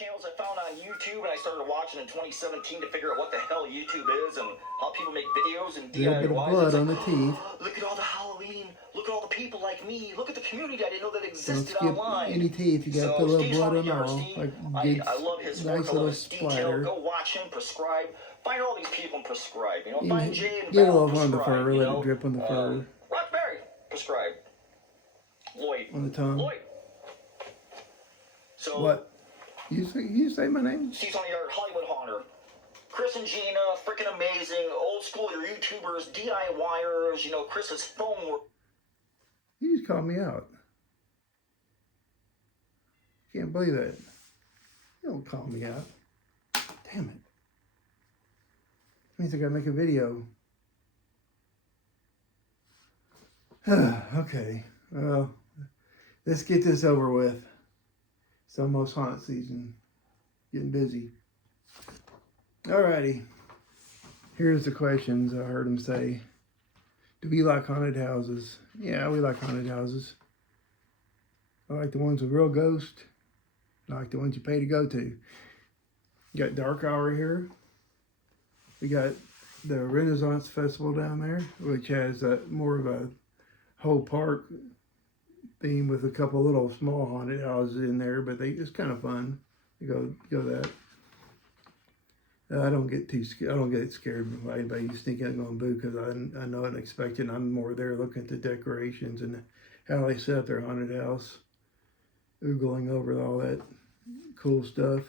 channels I found on YouTube, and I started watching in 2017 to figure out what the hell YouTube is and how people make videos and DIYs. A little bit of blood on the teeth. Look at all the Halloween. Look at all the people like me. Look at the community I didn't know that Don't existed skip online. any teeth. You got to put a little blood on all. Like I love his work. I love his detail. Go watch him. Prescribe. Find all these people and prescribe. You know, find Jay and get a Val, little on the fur. you Let know? it drip on the fur. Rockberry. Prescribe. Lloyd. On the tongue. Lloyd. So what? You say my name? Steve's on the Yard, Hollywood Haunter. Chris and Gina, freaking amazing. Old school YouTubers, DIYers, you know, Chris's phone work. You just called me out. Can't believe that. You don't call me out. Damn it. Means I gotta make a video. Okay. Well, let's get this over with. It's almost haunt season. Getting busy. Alrighty. Here's the questions I heard them say. Do we like haunted houses? Yeah, we like haunted houses. I like the ones with real ghosts. I like the ones you pay to go to. You got Dark Hour here. We got the Renaissance Festival down there, which has more of a whole park theme with a couple little small haunted houses in there, but it's kind of fun to go that. I don't get too scared. I don't get scared by anybody sneaking out and going boo, because I know and expect it. I'm more there looking at the decorations and how they set up their haunted house, oogling over all that cool stuff.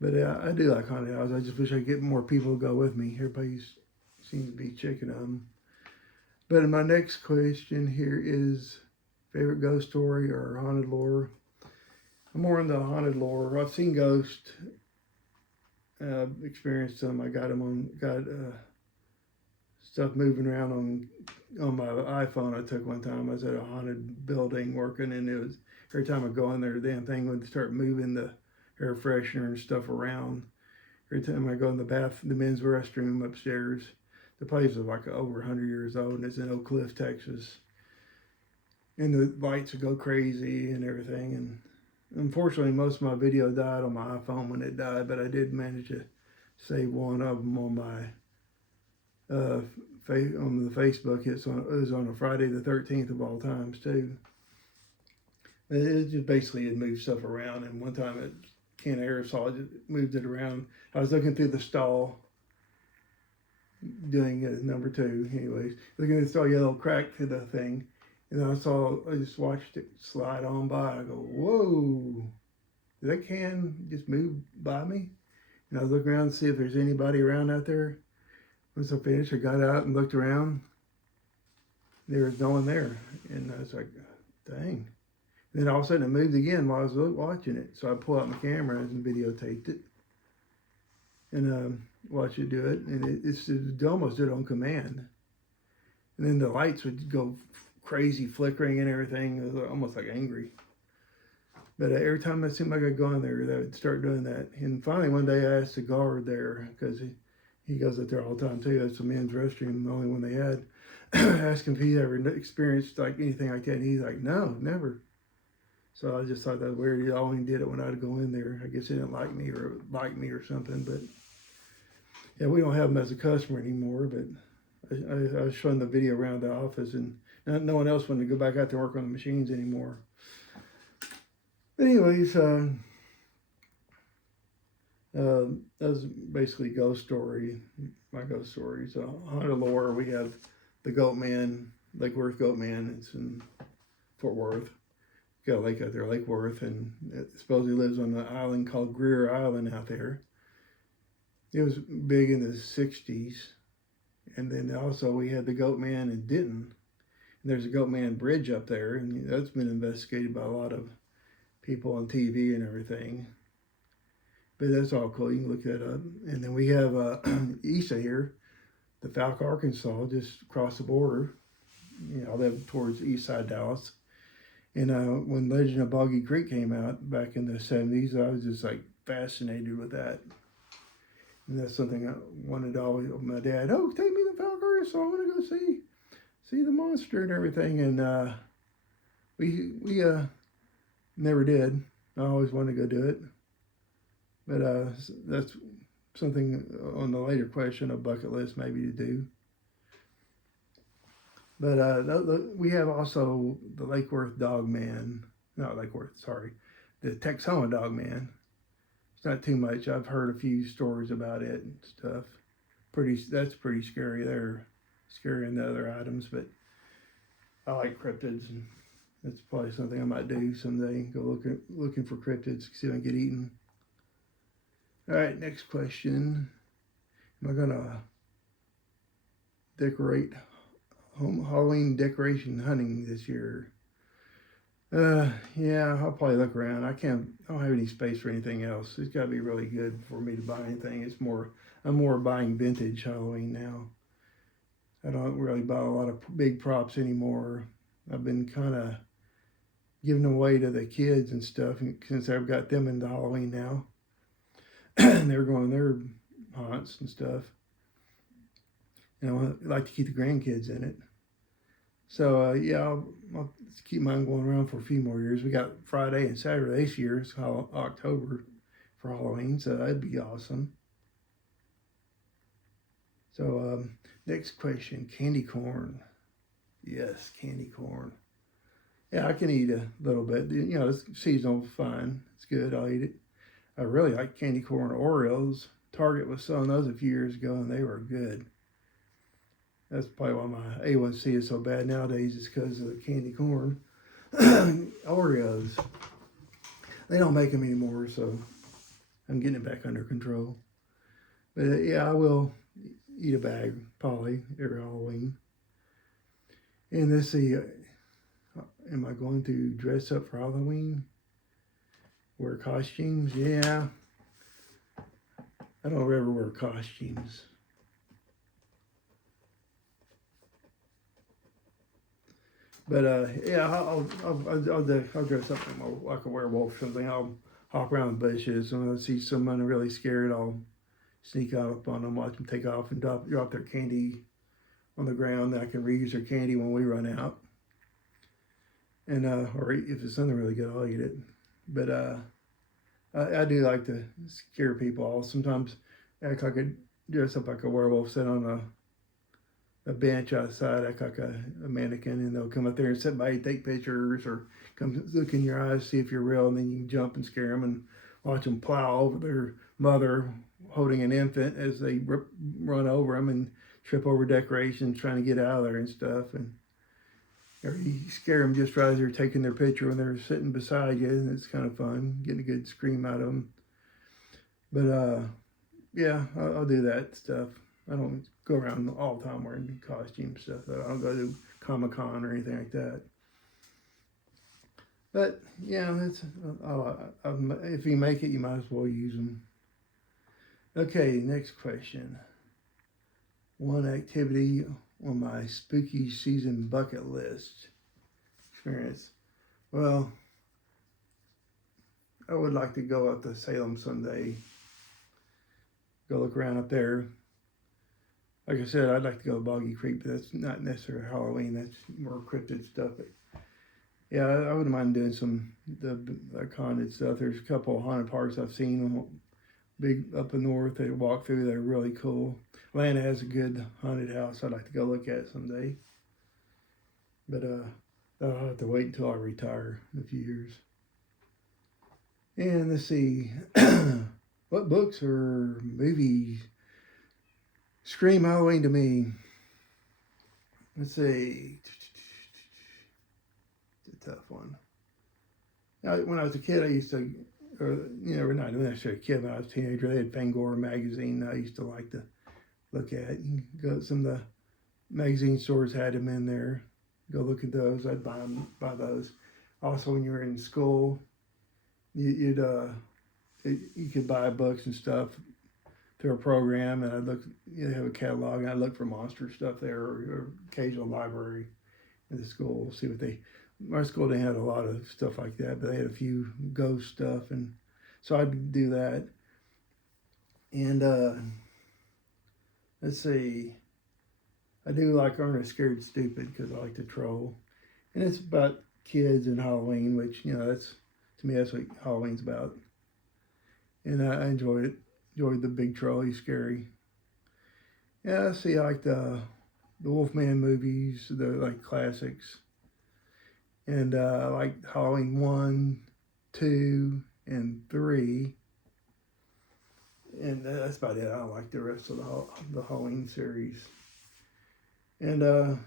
But I do like haunted houses. I just wish I could get more people to go with me. Everybody seems to be chicken on them. But my next question here is favorite ghost story or haunted lore. I'm more into haunted lore. I've seen ghosts, experienced them. I got them on, stuff moving around on my iPhone. I took one time. I was at a haunted building working, and it was every time I go in there, the damn thing would start moving the air freshener and stuff around. Every time I go in the men's restroom upstairs. The place is like over 100 years old, and it's in Oak Cliff, Texas. And the lights would go crazy and everything. And unfortunately, most of my video died on my iPhone when it died, but I did manage to save one of them on my on the Facebook. It was on a Friday the 13th of all times too. It just basically it moved stuff around, and one time it can aerosol just moved it around. I was looking through the stall, doing number 2, anyways. Looking at the stall, yellow crack to the thing, and I just watched it slide on by. I go, whoa! Did that can just move by me? And I was looking around to see if there's anybody around out there. Once I finished, I got out and looked around. There was no one there, and I was like, dang. And then all of a sudden it moved again while I was watching it. So I pulled out my camera and videotaped it, and watched it do it. And it almost did it on command. And then the lights would go crazy, flickering and everything. It was almost like angry. But every time it seemed like I'd go in there, they would start doing that. And finally one day I asked the guard there, because he goes up there all the time too. It's a men's restroom, the only one they had. I asked him if he ever experienced like anything like that. And he's like, no, never. So I just thought that was weird. He only did it when I'd go in there. I guess he didn't like me or something. But yeah, we don't have him as a customer anymore. But I was showing the video around the office, and no one else wanted to go back out to work on the machines anymore. Anyways, that was basically ghost story, my ghost story. So haunted lore, we have the Goat Man, Lake Worth Goat Man. It's in Fort Worth. Got a lake out there, Lake Worth, and it supposedly lives on an island called Greer Island out there. It was big in the 60s. And then also we had the Goat Man in Denton. And there's a Goat Man Bridge up there, and that's been investigated by a lot of people on TV and everything. But that's all cool. You can look that up. And then we have east of here, the Falk, Arkansas, just across the border. You know, I live towards east side Dallas. And when Legend of Boggy Creek came out back in the 70s, I was just like fascinated with that. And that's something I wanted to always, my dad, oh, take me to Falk, Arkansas. I want to go see the monster and everything. And we never did. I always wanted to go do it. But that's something on the later question, a bucket list maybe to do. But we have also the Lake Worth Dog Man. Not Lake Worth, sorry. The Texoma Dog Man. It's not too much. I've heard a few stories about it and stuff. That's pretty scary. They're scarier than the other items, but I like cryptids, and that's probably something I might do someday. Go looking for cryptids, see if I can get eaten. All right, next question. Am I gonna decorate Halloween decoration hunting this year? Yeah, I'll probably look around. I don't have any space for anything else. It's got to be really good for me to buy anything. I'm more buying vintage Halloween now. I don't really buy a lot of big props anymore. I've been kind of giving them away to the kids and stuff since I've got them into Halloween now. They're going their haunts and stuff. And I like to keep the grandkids in it. So, yeah, I'll keep mine going around for a few more years. We got Friday and Saturday this year. It's October for Halloween, so that'd be awesome. So, next question, candy corn. Yes, candy corn. Yeah, I can eat a little bit. You know, it's seasonal, fine. It's good, I'll eat it. I really like candy corn Oreos. Target was selling those a few years ago, and they were good. That's probably why my A1C is so bad nowadays, is because of the candy corn. Oreos. They don't make them anymore, so I'm getting it back under control. But yeah, I will eat a bag, probably, every Halloween. And let's see, am I going to dress up for Halloween? Wear costumes? Yeah. I don't ever wear costumes. But yeah, I'll dress up like a werewolf or something. I'll hop around the bushes, and when I see someone really scared, I'll sneak up on them, watch them take off, and drop their candy on the ground. That I can reuse their candy when we run out. And or if it's something really good, I'll eat it. But I do like to scare people. I'll sometimes act like dress up like a werewolf, sit on a bench outside, act like a mannequin, and they'll come up there and sit by you, take pictures, or come look in your eyes, see if you're real, and then you can jump and scare them and watch them plow over their mother holding an infant as they run over them and trip over decorations trying to get out of there and stuff. And or you scare them just right as they're taking their picture when they're sitting beside you, and it's kind of fun, getting a good scream out of them. But yeah, I'll do that stuff. I don't go around all the time wearing costume stuff. I don't go to Comic-Con or anything like that. But yeah, if you make it, you might as well use them. Okay, next question. One activity on my spooky season bucket list experience. Well, I would like to go up to Salem someday. Go look around up there. Like I said, I'd like to go to Boggy Creek, but that's not necessarily Halloween. That's more cryptid stuff. But yeah, I wouldn't mind doing some the haunted stuff. There's a couple of haunted parks I've seen big up in north that I walk through. They're really cool. Atlanta has a good haunted house I'd like to go look at someday. But I'll have to wait until I retire in a few years. And let's see, what books or movies scream Halloween to me? Let's see. It's a tough one. Now, when I was a kid, I used to, not necessarily a kid, when I was a teenager, they had Fangoria magazine I used to like to look at. You go, some of the magazine stores had them in there. Go look at those. I'd buy those. Also, when you were in school, you could buy books and stuff through a program, and I'd look, have a catalog, and I'd look for monster stuff there, or occasional library in the school, see what our school didn't have a lot of stuff like that, but they had a few ghost stuff, and so I'd do that. And let's see, I do like Ernest Scared Stupid because I like to troll, and it's about kids and Halloween, which that's To me, that's what Halloween's about. And I enjoyed it. Enjoyed the big troll. He's scary. Yeah, I see, I like the Wolfman movies, the like classics. And I like Halloween 1, 2, and 3. And that's about it. I don't like the rest of the Halloween series. And of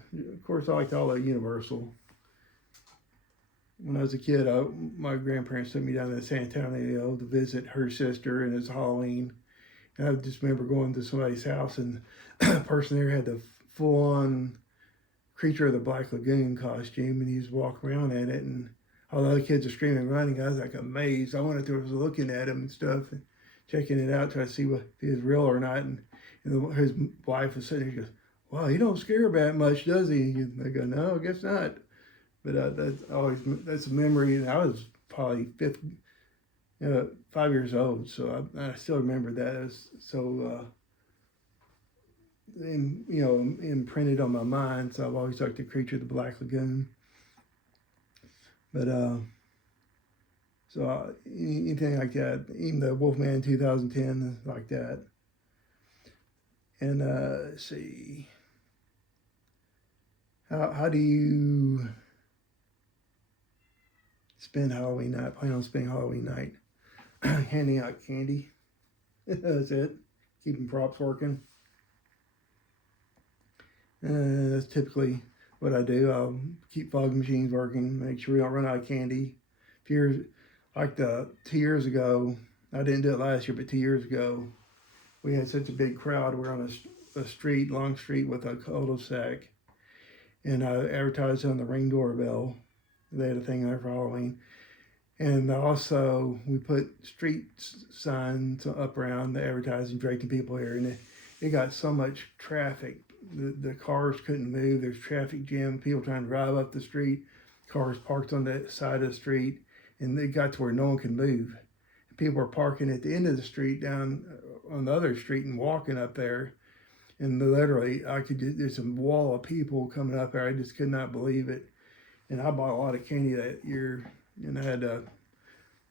course, I liked all the Universal. When I was a kid, my grandparents took me down to San Antonio to visit her sister, and it's Halloween. And I just remember going to somebody's house, and the person there had the full-on Creature of the Black Lagoon costume, and he was walking around in it, and all the other kids are screaming and running. I was like amazed. I went up there, was looking at him and stuff, and checking it out, trying to see if he was real or not. And his wife was sitting there, she goes, "Wow, he don't scare that much, does he?" And I go, "No, I guess not." But that's a memory. And I was probably 5 years old, so I still remember that. It was so imprinted on my mind. So I've always liked the Creature of the Black Lagoon. But so anything like that, even the Wolfman 2010, like that. And let's see, how do you spend Halloween night? Plan on spending Halloween night handing out candy. That's it. Keeping props working. That's typically what I do. I'll keep fog machines working, make sure we don't run out of candy. Like 2 years ago, I didn't do it last year, but 2 years ago, we had such a big crowd. We're on a street, long street with a cul-de-sac, and I advertised on the Ring doorbell. They had a thing there for Halloween. And also, we put street signs up around the advertising, directing people here, and it got so much traffic. The cars couldn't move. There's traffic jam, people trying to drive up the street, cars parked on the side of the street, and it got to where no one could move. People were parking at the end of the street down on the other street and walking up there. And literally, there's a wall of people coming up there. I just could not believe it. And I bought a lot of candy that year, and I had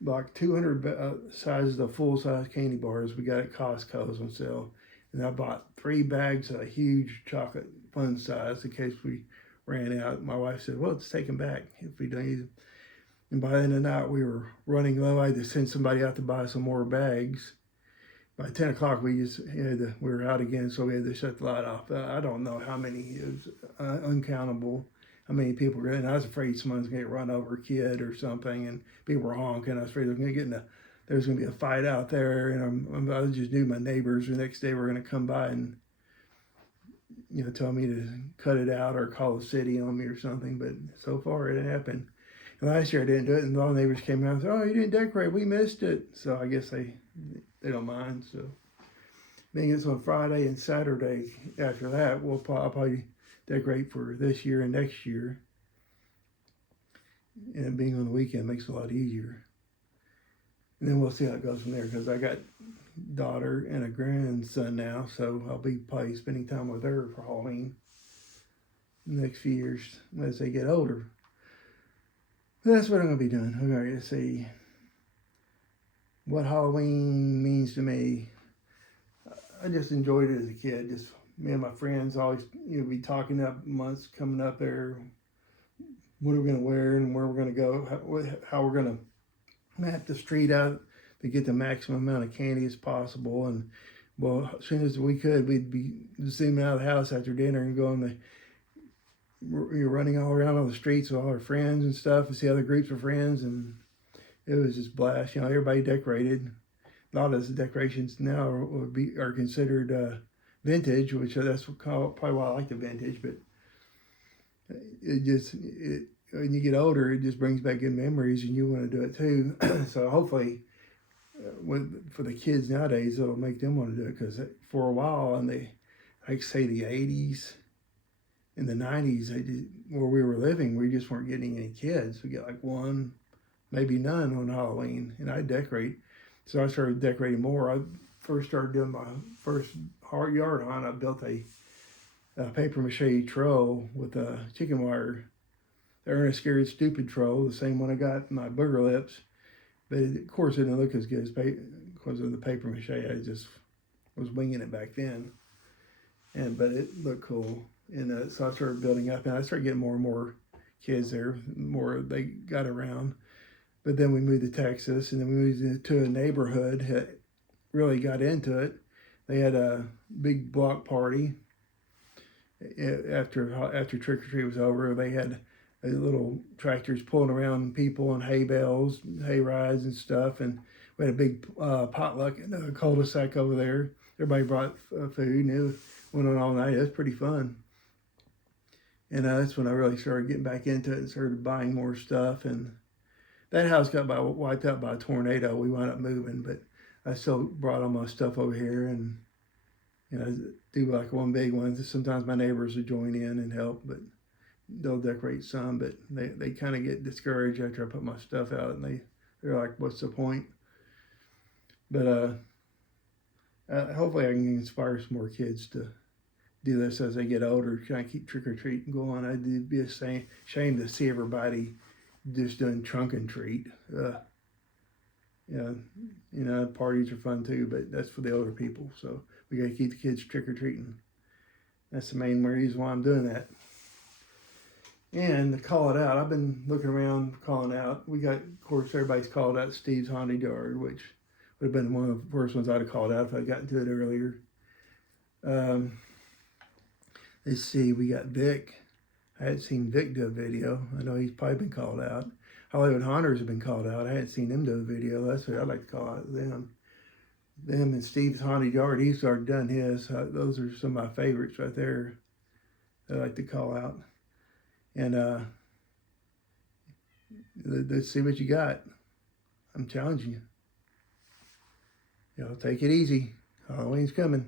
like 200 sizes of full-size candy bars we got at Costco's on sale. And I bought 3 bags of huge chocolate fun size in case we ran out. My wife said, "Well, let's take them back if we don't use them." And by the end of the night, we were running low. I had to send somebody out to buy some more bags. By 10 o'clock, we were out again, so we had to shut the light off. I don't know how many, it was uncountable how many people were in. I was afraid someone's going to get run over, a kid or something, and people were honking. I was afraid there was going to be a fight out there, and I just knew my neighbors the next day were going to come by and tell me to cut it out or call the city on me or something. But so far, it didn't happen. And last year I didn't do it, and all the neighbors came out and said, "Oh, you didn't decorate. We missed it." So I guess they don't mind. So being it's on Friday and Saturday after that, I'll probably decorate for this year and next year. And being on the weekend makes it a lot easier. And then we'll see how it goes from there, because I got a daughter and a grandson now, so I'll be probably spending time with her for Halloween the next few years as they get older. But that's what I'm going to be doing. I'm going to see what Halloween means to me. I just enjoyed it as a kid. Just me and my friends always be talking up months coming up there. What are we going to wear and where we're going to go, how we're going to map the street out to get the maximum amount of candy as possible. And well, as soon as we could, we'd be zooming out of the house after dinner and going you're running all around on the streets with all our friends and stuff and see other groups of friends, and it was just blast. Everybody decorated. A lot of the decorations now are considered vintage, which that's probably why I like the vintage. But when you get older, it just brings back good memories, and you want to do it too. So hopefully, for the kids nowadays, it'll make them want to do it, because for a while, and the 80s. In the 90s, where we were living, we just weren't getting any kids. We get like one, maybe none on Halloween, and I decorate. So I started decorating more. I first started doing my first yard hunt. I built a paper mache troll with a chicken wire. The Ernest Scared Stupid troll, the same one I got my booger lips. But of course, it didn't look as good as because of the paper mache. I just was winging it back then, but it looked cool. And so I started building up, and I started getting more and more kids there. More they got around. But then we moved to Texas, and then we moved into a neighborhood that really got into it. They had a big block party after trick or treat was over. They had little tractors pulling around people and hay bales, hay rides and stuff, and we had a big potluck in a cul-de-sac over there. Everybody brought food, and it went on all night. It was pretty fun. And that's when I really started getting back into it and started buying more stuff. And that house got wiped out by a tornado. We wound up moving, but I still brought all my stuff over here, and do like one big one. Sometimes my neighbors will join in and help, but they'll decorate some. But they kind of get discouraged after I put my stuff out, and they're like, "What's the point?" But hopefully I can inspire some more kids to do this as they get older, try and keep trick or treating going. I'd be ashamed to see everybody just doing trunk and treat. Parties are fun too, but that's for the older people. So we got to keep the kids trick or treating. That's the main reason why I'm doing that. And to call it out, I've been looking around calling out. Of course, everybody's called out Steve's Haunted Yard, which would have been one of the first ones I'd have called out if I'd gotten to it earlier. Let's see, we got Vic. I hadn't seen Vic do a video. I know he's probably been called out. Hollywood Haunters have been called out. I hadn't seen them do a video. That's what I'd like to call out them. Them and Steve's Haunted Yard. He's already done his. Those are some of my favorites right there that I like to call out. And let's see what you got. I'm challenging you. Take it easy. Halloween's coming.